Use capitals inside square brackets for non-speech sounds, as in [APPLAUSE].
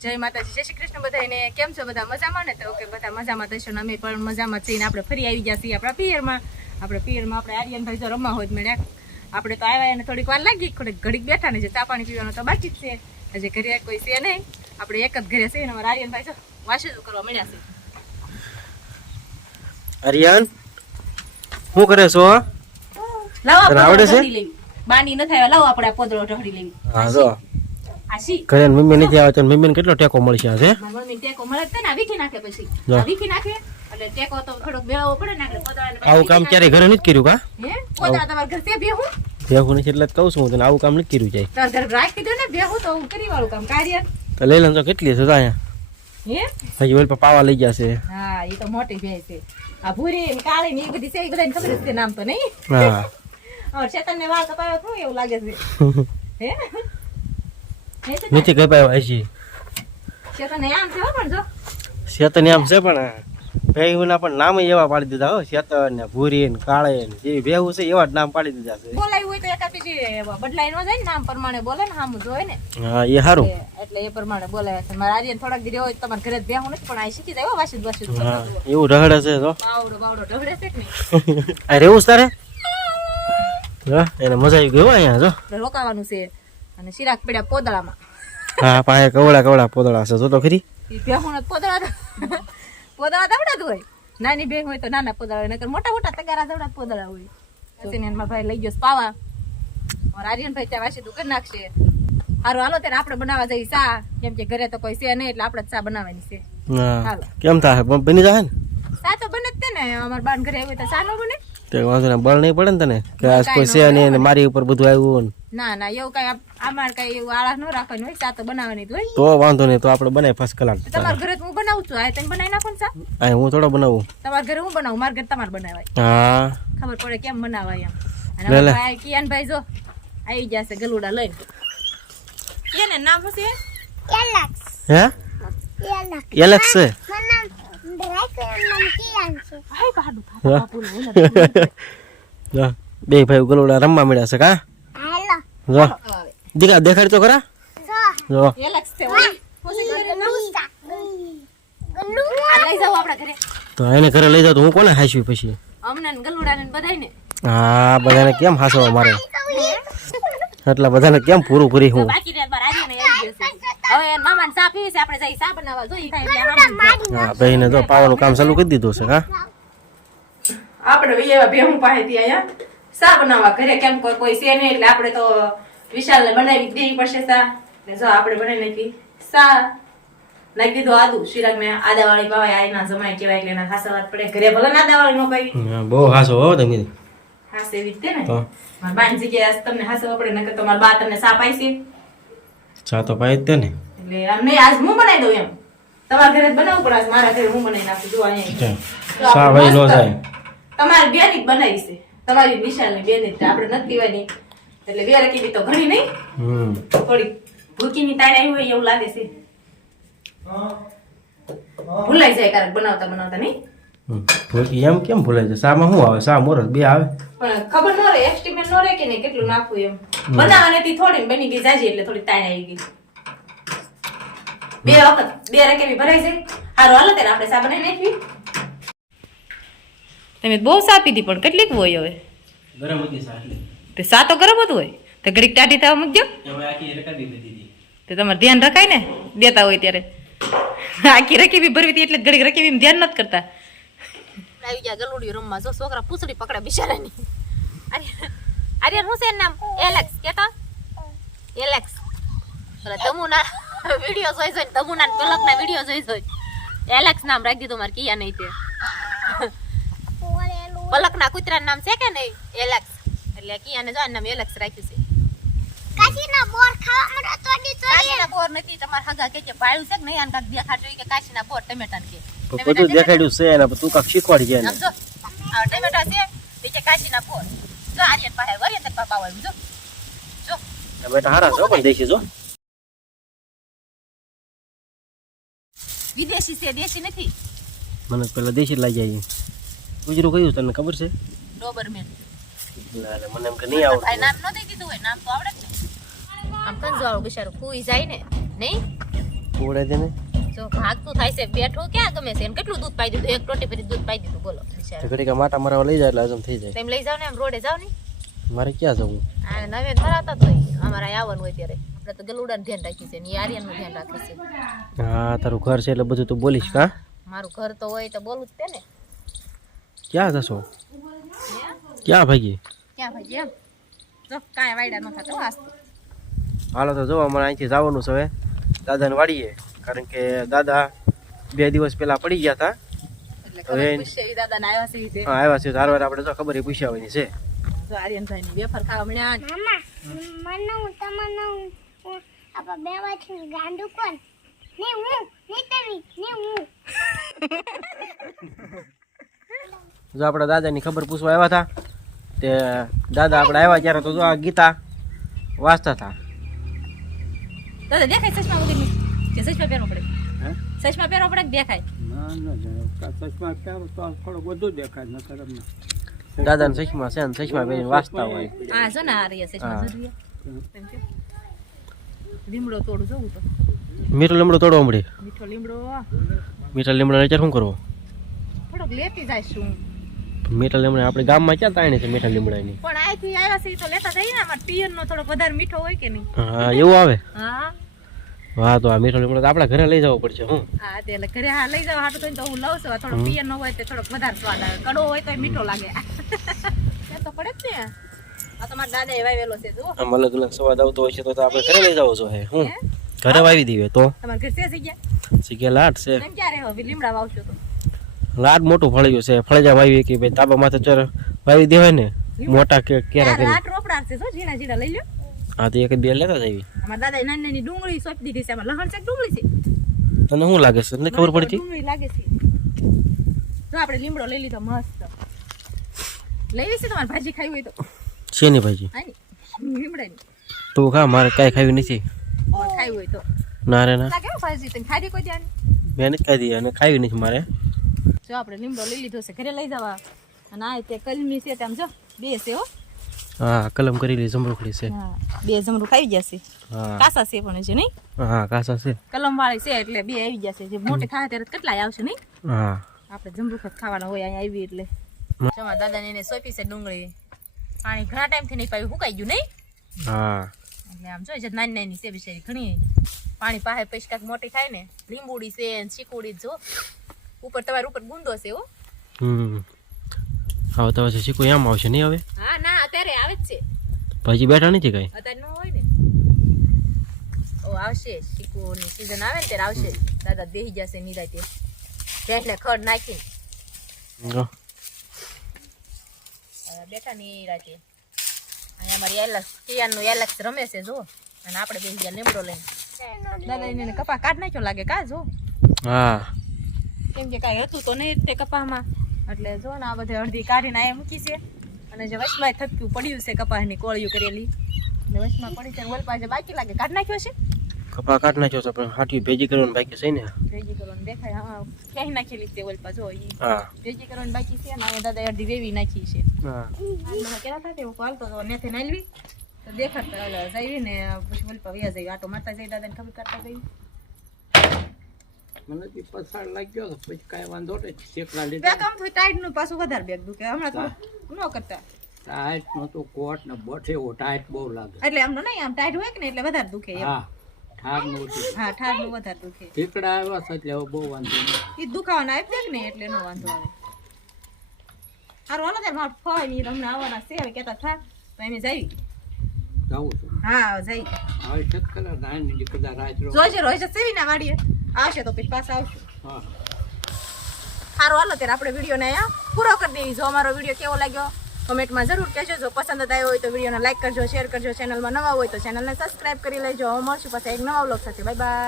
જય માતાજી જય શ્રી કૃષ્ણ બધાને કેમ છો બધા? મજામાં ને? તો કે બધા મજામાં થશો અમે પણ મજામાં થઈને આપણે ફરી આવી ગયા છીએ આપણા પિયરમાં. આપણે પિયરમાં આપણે આર્યનભાઈ જો રમવા હોય મેળ્યા. આપણે તો આવ્યા એને થોડીક વાર લાગી થોડીક ઘડીક બેઠા ને જે ચા પાણી પીવાનું તો બાકી જ છે. હજી ઘરે કોઈ છે નહીં. આપણે એક જ ઘરે છે અને અમારા આર્યનભાઈ જો વાસેજું કરવા મળ્યા છે? આર્યન શું કરે છો? લાવો આવડે છે? બાની ન થાય લાવો આપણે પોદળો ઢળી લેવી હા જો. ઘરે મમ્મી નથી આવે તો મમ્મીને કેટલો ટેકો મળશે આજે? મમ્મી ટેકો મળે તો ને વીખી નાખે પછી. વીખી નાખે એટલે ટેકો તો થોડોક બેવો પડે ને આવું કામ ક્યારે ઘરે નથી કર્યું કા? હે? પોતા તમારા ઘર છે બેહું ભેગું નથી એટલે કહું છું હું તને આવું કામ નથી કર્યું જાય તાર ઘર રાખી દો ને બેહું તો હું કરી વાળું કામ. કાર્ય? તો લઈ લે તો કેટલી છે તો અહીંયા? હે? હજી ઓલ પાવા લઈ ગયા છે. હા એ તો મોટી ભેય છે. આ ભૂરી કાળી ને બધી છે એ બધાને ખબર છે નામ તો નહીં. હા. [LAUGHS] ઓર ચેતન ને વાળ કપાયો એવું લાગે છે. [LAUGHS] હે? હે કઈ નથી કપાય હજી આમ છે પણ શેતન છે પણ નામ એવા પાડી દીધા હો શેતન ને ભૂરી ને કાળે ને જે ભેગું છે એવા જ નામ પાડી દીધા છે. બોલાયું હોય તો એકાદ બીજી બદલાઈ ન જાય ને નામ પ્રમાણે બોલે ને સામું જોવે ને. હા એ સારું એટલે એ પ્રમાણે બોલાવે છે. મારા આર્યન થોડાક દીધી હોય તો તમારે ઘરે બેહું નથી પણ આ શીખી જાય વાસી વાસી એવું રહડે છે તો. બાવડો બાવડો ઢવડે છે કે નહીં? [LAUGHS] આ રેવું સારે તારે? હા એને મજા આવી ગઈ હો અહીંયા જો. રોકાવાનું છે. અને શિરાક પડ્યા પોદળામાં. હા પાસે કવળા કવળા પોદળા છે જો તો ખરી. ભેહું પોદળા પોદળા દવડા હોય. નાની ભેહ હોય તો નાના પોદળા હોય નકર મોટા મોટા તગારા દવડા પોદળા હોય. ને ભાઈ લઈ ગયો છે પાવા. મારા આર્યનભાઈ ત્યાં વાસી દુકાન નાખશે. હારું હાલો ત્યારે આપણે બનાવવા જઈએ સા કેમ કે ઘરે તો કોઈ છે નહીં એટલે આપણે જ ચા બનાવવાની છે. હાલો. કેમ થાય? બની જાય ને? સા તો બને જ તે ને. અમાર બાન ઘરે આવ્યું તો સા ન બને. તે વાંધો ને બળ નહીં પડે ને તને? કે આજ કોઈ છે નહીં અને મારી ઉપર બધું આવ્યું ને ના એવું કઈ અમારે કઈ એવું આળા ન રાખવાની હોય ચા તો બનાવવાની હોય. તો વાંધો નહીં તો આપણે બનાવી ફર્સ્ટ કલાક. તમારા ઘરે તો હું બનાવું છું આ તમે બનાવી નાખો ને ચા? હું થોડો બનાવું. તમારા ઘરે હું બનાવું? મારા ઘરે તમારે બનાવાય. હા. ખબર પડે કેમ બનાવાય એમ. અને લે. અમારા ભાઈ જો આવી જશે ગલુડા લઈને. કિયાને નામ શું છે? હે? એલેક્સ છે? [LAUGHS] બે ભાઈ ગલોડા રમવા મળ્યા છે કા? જો દીકા દેખાડ તો ખરા જો તો એને ઘરે લઈ જાવ તો હું કોને હાંસવી પછી અમને ને હા બધાને કેમ હાસવા મારે એટલા બધાને કેમ પૂરું કરી હું બાકી રહે બાર આવીને આવી જશે હવે એના મામાને ચા પીવી છે આપણે જઈ ચા બનાવવા જોઈએ કાંઈ એટલે આમ જ જાય. હા ભાઈને તો પાવાનું કામ ચાલુ કરી દીધું છે હા આપણે ભાઈ એવા ભેહું પાસેથી અહીંયા સા બનાવવા? ઘરે કેમ કોઈ કોઈ છે નહીં એટલે આપણે તો વિશાલને બનાવી દેવી પડશે સા. ને જો આપણે બનાવી નાખી સા. નાખી દીધું આદુ. શિરાગ ને આદા વાળી પાવાય આઈના જમાય કેવાય એટલે એના ખાસા વાત પડે. ઘરે ભલે આદા વાળી નો પાવી બહુ ખાસો હો તમે. હાસ એવી જ તે ને. મારા બાની જગ્યાએ તમને ખાસો પડે નકર તમારા મારા બા તમને સા પાઈશે ચા તો પાઈ જ ને. એટલે આમ નહીં આજ હું બનાવી દઉં એમ? તમારા ઘરે જ બનાવવું પડે આજ મારા ઘરે હું બનાવી નાખું? જો અહીંયા સા ભાઈ નો જાય. તમારી બેન બનાવી છે. તમારી નિશાની બેન આપણે નથી પીવાની એટલે બે રકીબી તો ઘણી નહીં. થોડી ભૂકીની તાણ આવી હોય એવું લાગે છે. ભૂલાઈ જાય કારણ બનાવતા બનાવતા નહીં? ભૂલકી એમ કેમ ભૂલાય છે શામાં શું આવે? સા મોરસ બે આવે? પણ ખબર ન રહે એસ્ટિમેટ ન રહે કે નહીં? કેટલું નાખવું એમ. બનાવવાની થી થોડી ને બની ગઈ જાજી એટલે થોડી તાણ આવી ગઈ. બે વખત બે રકેબી ભરાઈ જાય. સારું હાલો ત્યારે આપણે સા બનાવી નાખવી. તમે બહુ સા પીધી પણ કેટલીક હોય હવે? ગરમ હતી સા એટલે તે સા તો ગરમ હતું હોય તો ઘડીક ટાઢી થવા મૂકજો. તો તમારે ધ્યાન રખાય ને? દેતા હોય ત્યારે. આખી રકીબી ભરવી હતી એટલે ઘડીક રકીબી ધ્યાન નથી કરતા. આવી ગયા ગલુડી રમવા. જો છોકરા પૂછડી પકડે બિચારાની. અરે હું છે એનું નામ? એલેક્સ કેતો? એલેક્સ. એટલે તમુના વીડિયો જોઈ જોઈ તમુના પલકના વીડિયો જોઈ જોઈ એલેક્સ નામ રાખી દીધું મારે કિયા નહીં તે. પલકના કૂતરાનું નામ છે કે નહીં? એલેક્સ. એટલે કિયાને જો નામ એલેક્સ રાખ્યું છે. કાશીના બોર નથી તમાર હગા કે કે પાડ્યું છે કે નહીં? આને કાક દેખાડજો કે કાશીના બોર ટમેટા કે. બધું દેખાડ્યું છે ને તું કાક શીખવાડી જાય ને આ ટમેટા છે ઈ કે કાશીના બોર. જો આર્યન પાસે વરિયન તક પાપા હોય જો. જો ટમેટા હારા જો પણ દેખી જો વિદેશી છે દેશી નથી. મને પેલા દેશી લઈ આવી ગુજરું કયું તને ખબર છે? ડોબરમેન. ના ના, મને એમ કે નહીં ભાઈ આવડતું. નામ ન દઈ દીધું હોય નામ તો આવડે જ ને. આમ કંજવાળું બિચારું કુઈ જાય ને નહીં? ઉડાઈ દે ને? જો ભાગતું થાય છે બેઠું ક્યાં ગમે છે? એમ કેટલું દૂધ પાઈ દીધું? એક ટોટી ફરી દૂધ પાઈ દીધું બોલો બિચારા. ઘડીક માટા મારવા લઈ જાય એટલે હજમ થઈ જાય. તેમ લઈ જાવ ને એમ રોડે જાવ ને? મારે ક્યાં જવું? આ નવે ધરાવતા તો અમારા આવવાનું હોય ત્યારે. આપણે તો ગલુડાનું ધ્યાન રાખી છે ને આર્યનનું ધ્યાન રાખી છે હા તારું ઘર છે એટલે બધું તું બોલીશ કા? મારું ઘર તો હોય તો બોલું જ તે ને. ક્યાં જશો ક્યાં ભાગી? ક્યાં ભાઈ એમ? જો કાંઈ વાયડા ન થતા આસ્તે હાલો તો જો અમારે અહીંથી જવાનું છે હવે. દાદાને વાડીએ કારણ કે દાદા બે દિવસ પહેલા પડી ગયા હતા. આવ્યા છે ઈ આવ્યા છે. ધાર આપણે તો ખબર એ પૂછ્યાવાની છે. જો આર્યનભાઈની વેફર ખાવા મળ્યા મને હું તમને હું આપા બે વાથી ગાંડુ કોણ? ને હું ને તમે ને હું. [LAUGHS] જો આપણા દાદાની ખબર પૂછવા આવ્યા હતા તે દાદા આપણે આવ્યા ત્યારે તો જો આ ગીતા વાંચતા હતા. દાદા દેખાય ચશ્મા વગરની? કે ચશ્મા પહેરવો પડે? ચશ્મા પહેરવો પડે કે દેખાય? દાદાને ચશ્મા છે ને ચશ્મા પહેરીને વાંચતા હોય. આ જો ને આ રહ્યા ચશ્મા હા. છે. લીમડો તોડું તો. મીઠો લીમડો તોડવા મળી. મીઠો લીમડો. મીઠા લીમડા અત્યારે શું કરવો? થોડોક લેતી જાય શું મીઠા લીમડા આપણે ગામમાં ક્યાં તાણી છે મીઠા લીમડાની? પણ આયથી આવ્યા છે તો લેતા જઈએ ને અમાર પિયર નો થોડો વધારે મીઠો હોય કે નહીં? હા એવું આવે? હા. હા તો આ મીઠો લીમડો તો આપણા ઘરે લઈ જવો પડશે હું. હા તે એટલે ઘરે હા લઈ જાવ હાટું તો હું લઉં છું. થોડો પિયર નો હોય તો થોડોક વધારે સ્વાદ આવે. કડવો હોય તો મીઠો લાગે. એ તો પડે જ ને આ. તમારા દાદા એવા વેલો છે જુઓ. આમ અલગ અલગ સ્વાદ આવતો હોય છે તો આપણે ઘરે લઈ જવો જોઈએ હું. ઘરે વાવી દઈએ તો. તમારે ઘરે છે લાટ છે. એમ ક્યારે હવે લીમડા વાવશો તો. લાટ મોટું ફળ્યું છે. ફળજા વાવી કે ભાઈ તાબા માથે ચર વાવી દેવાય ને મોટા કે કેરા કરી લાડ રોપડા છે જો ઝીણા ઝીણા લઈ લ્યો. હા તો એક બે લેતા જવી અમાર દાદા નાની નાની ડુંગળી સોપ દીધી છે. અમાર લહણ છે ડુંગળી છે? તને શું લાગે છે? તને ખબર પડતી? ડુંગળી લાગે છે. તો આપણે લીમડો લઈ લીધો મસ્ત. લઈ લઈશું તમારે ભાજી ખાવી હોય તો? શેની ભાજી? હા ની લીમડાની. તું ખા મારે કાંઈ ખાવી નથી. ખાવી હોય તો. ના રે ના. કેવું ભાજી તને ખાધી કોઈ ત્યાં મેં નથી ખાધી અને ખાવી નથી મારે. જો આપણે લીમડો લઈ લીધો છે. ઘરે લઈ જવા. અને આ તે કલમી છે તેમ જો બે છે હો. હા કલમ કરેલી જમરૂખડી છે. હા બે જમરૂખ આવી જશે કાસા છે પણ છે નહીં? હા કાસા છે. કલમ વાળી છે એટલે બે આવી જશે જે મોટી થાય ત્યારે કેટલાય આવશે નહીં? હા. આપણે જમરૂખ ખાવાના હોય અહીંયા આવી એટલે. જમા દાદાને એને સોંપી છે ડુંગળી. પાણી ઘણા ટાઈમથી નહીં પાયું સુકાઈ ગયું નહીં? હા. એટલે આમ જોઈએ નાની નાની છે બિચારી ઘણી. પાણી પાસે પછી કાંઈક મોટી થાય ને. લીંબુડી છે ચીકુડી જો. ઉપર તમારે ઉપર ગુંદો છે હો. હમ. હવે તો પછી શીખવું એમ આવશે નહીં હવે? હા ના અત્યારે આવે જ છે. પછી બેઠા નથી કઈ? અત્યારે નો હોય ને. ઓ આવશે. શીકુની સીઝન આવે ને ત્યારે આવશે. દાદા બેહી જશે નિરાતે. એટલે ખડ નાખી બેઠા નિરાતે. અહીંયા અમારી એલક્સ કિયાનનું એલક્સ રમે છે જો. અને આપણે બેસી ગયા લીમડો લઈને. દાદા એને કપા કાઢ નાખ્યો લાગે કા જો? હા. કેમ કે કાંઈ હતું તો નહીં તે કપામાં. એટલે જો ને આ બધે અડધી કાઢીને આ મૂકી છે. અને જે વચમાં થપક્યું પડ્યું છે કપાસની કોળિયું કરેલી. ને વચમાં પડી છે વલપા જે બાકી લાગે કાઢ નાખ્યો છે? કપા કાઢ નાખ્યો છે પણ હાટી ભેજી કરવાનું બાકી છે ને. ભેજી કરવાનું દેખાય હા ક્યાંય નાખેલી છે ઓલપા જો ઈ હા. ભેજી કરવાની બાકી છે ને દાદા અડધી વેવી નાખી છે. હા. કેરા થાય હું હાલતો તો નેથે નાલવી. તો દેખાડતા ઓલા જઈ ને પછી વલપા વ્યા જઈ આટો મારતા જઈ દાદાને ખબર કરતા જઈ મને બી પસાર લાગ્યો પછી કાંઈ વાંધો નહીં શેકડા લીધા. આમ થોડી ટાઈટનું પાછું વધારે બેગ દુખે. હમણાં થોડું ન કરતા. ટાઈટ નો તો કોટ ને બઠે ઓ ટાઈટ બહુ લાગે. એટલે આમ નહીં આમ ટાઈટ હોય કે ને એટલે વધારે દુખે હા ઠારનું હા ઠારનું વધારે દુખે. ઠીકડા આવ્યા છે એટલે બહુ વાંધો નહીં. એ દુખાવાના આવી દે ને એટલે નો વાંધો આવે. હારું હાલો ત્યારે મારા ફોનની તમને આવવાના છે હવે કહેતા થા તો એમ જઈ. જાઉં છું. હા જઈ. હવે ચક્કર રાય નીકળતા રાત રો જોઈશે રોહિત સેવી ના વાડીએ. આવશે તો પછી પાછા આવશું. સારું હાલો ત્યારે આપણે વિડીયોને અહીંયા પૂરો કરી દઈએ. જો અમારો વીડિયો કેવો લાગ્યો કમેન્ટમાં જરૂર કહેજો. જો પસંદ આવ્યો હોય તો વિડીયોને લાઇક કરજો શેર કરજો. ચેનલમાં નવા હોય તો ચેનલને સબસ્ક્રાઈબ કરી લેજો. મળશું પાછા એક નવા બ્લોગ સાથે. Bye bye